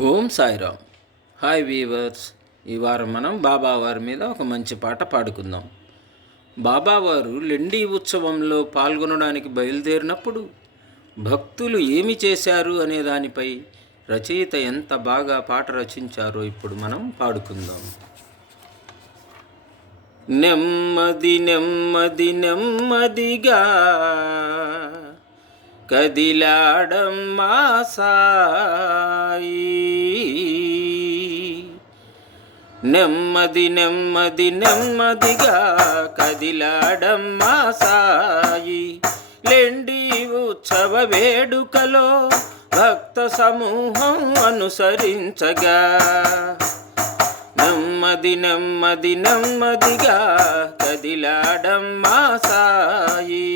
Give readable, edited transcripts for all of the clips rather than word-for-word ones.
ఓం Sairam. Hi weavers. ఈ వారం మనం బాబావారి మీద ఒక మంచి పాట పాడుకుందాం. బాబావారు లెండి ఉత్సవంలో పాల్గొనడానికి బయలుదేరినప్పుడు భక్తులు ఏమి చేశారు అనే దానిపై రచయిత ఎంత బాగా పాట రచించారో ఇప్పుడు మనం పాడుకుందాం. నెమ్మది నెమ్మది నెమ్మదిగా కదిలాడమ్మా సాయి, నెమ్మది నెమ్మది నెమ్మదిగా కదిలాడమ్మా సాయి. లెండి ఉత్సవ వేడుకలో భక్త సమూహం అనుసరించగా నెమ్మది నెమ్మది నెమ్మదిగా కదిలాడమ్మా సాయి.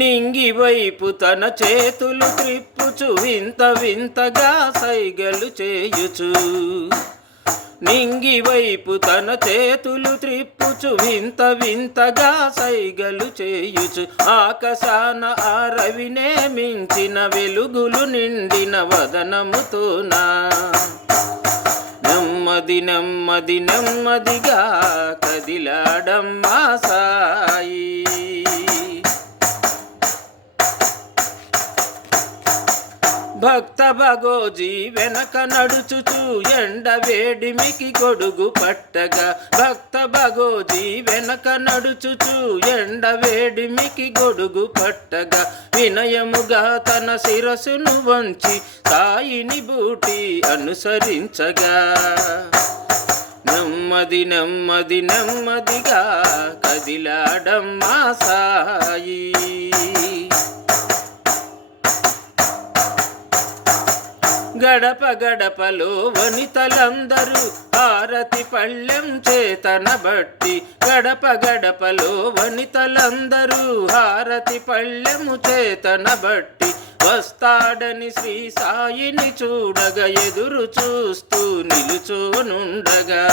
నింగి వైపు తన చేతులు త్రిప్పుచు వింత వింతగా సైగలు చేయుచు, నింగి వైపు తన చేతులు త్రిప్పుచు వింత వింతగా సైగలు చేయుచు. ఆకాశాన ఆ రవినే మించిన వెలుగులు నిండిన వదనముతోనా నెమ్మది నెమ్మది నెమ్మదిగా కదిలాడమ్మా సాయి. భక్త భగోజీ వెనక నడుచుచు ఎండ వేడిమికి గొడుగు పట్టగా, భక్త భగోజీ వెనక నడుచుచు ఎండ వేడిమికి గొడుగు పట్టగా, వినయముగా తన శిరసును వంచి సాయిని బూటి అనుసరించగా నెమ్మది నెమ్మది నెమ్మదిగా కదిలాడమ్మా సాయి. గడప గడపలో వనితలందరూ హారతి పళ్ళెం చేతన బట్టి, గడప గడపలో వనితలందరూ హారతి పళ్ళెము చేతన బట్టి, వస్తాడని శ్రీ సాయిని చూడగా ఎదురు చూస్తూ నిలుచోనుండగా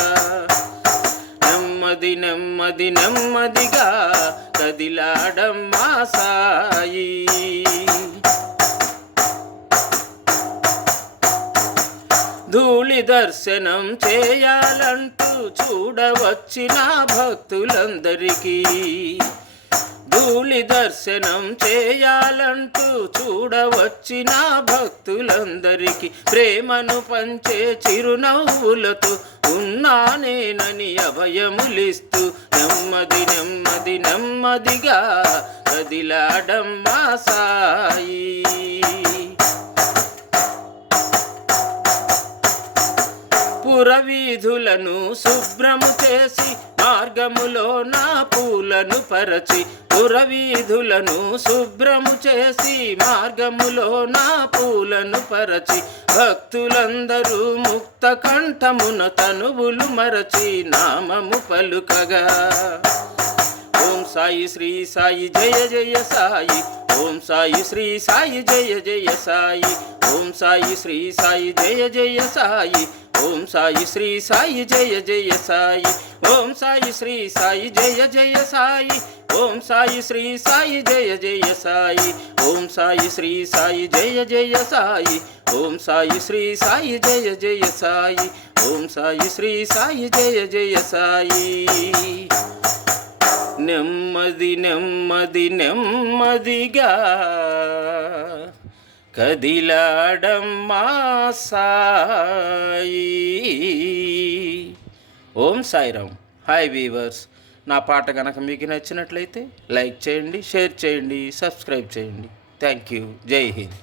నెమ్మది నెమ్మది నెమ్మదిగా కదిలాడమ్మా సాయి. ధూళి దర్శనం చేయాలంటూ చూడవచ్చిన భక్తులందరికీ, ధూళి దర్శనం చేయాలంటూ చూడవచ్చిన భక్తులందరికీ ప్రేమను పంచే చిరునవ్వులతో ఉన్నానేనని అభయములిస్తూ నెమ్మది నెమ్మది నెమ్మదిగా కదిలాడమ్మా సాయి. పురవీధులను శుభ్రము చేసి మార్గములో నా పూలను పరచి, పురవీధులను శుభ్రము చేసి మార్గములో నా పూలను పరచి, భక్తులందరూ ముక్త కంఠమున తనువులు మరచి నామము పలుకగా ఓం సాయి శ్రీ సాయి జయ జయ సాయి, ఓం సాయి శ్రీ సాయి జయ జయ సాయి, ఓం సాయి శ్రీ సాయి జయ జయ సాయి, ఓం సాయి శ్రీ సాయి జయ జయ సాయి, ఓం సాయి శ్రీ సాయి జయ జయ సాయి, ఓం సాయి శ్రీ సాయి జయ జయ సాయి, ఓం సాయి శ్రీ సాయి జయ జయ సాయి, ఓం సాయి శ్రీ సాయి జయ జయ సాయి, ఓం సాయి శ్రీ సాయి జయ జయ సాయి. నెమ్మది నెమ్మది నెమ్మదిగా కదిలాడమ్మా సాయి. ఓం సాయిరామ్. Hi viewers. నా పాట కనుక మీకు నచ్చినట్లయితే లైక్ చేయండి, షేర్ చేయండి, సబ్స్క్రైబ్ చేయండి. Thank you. జై హింద్.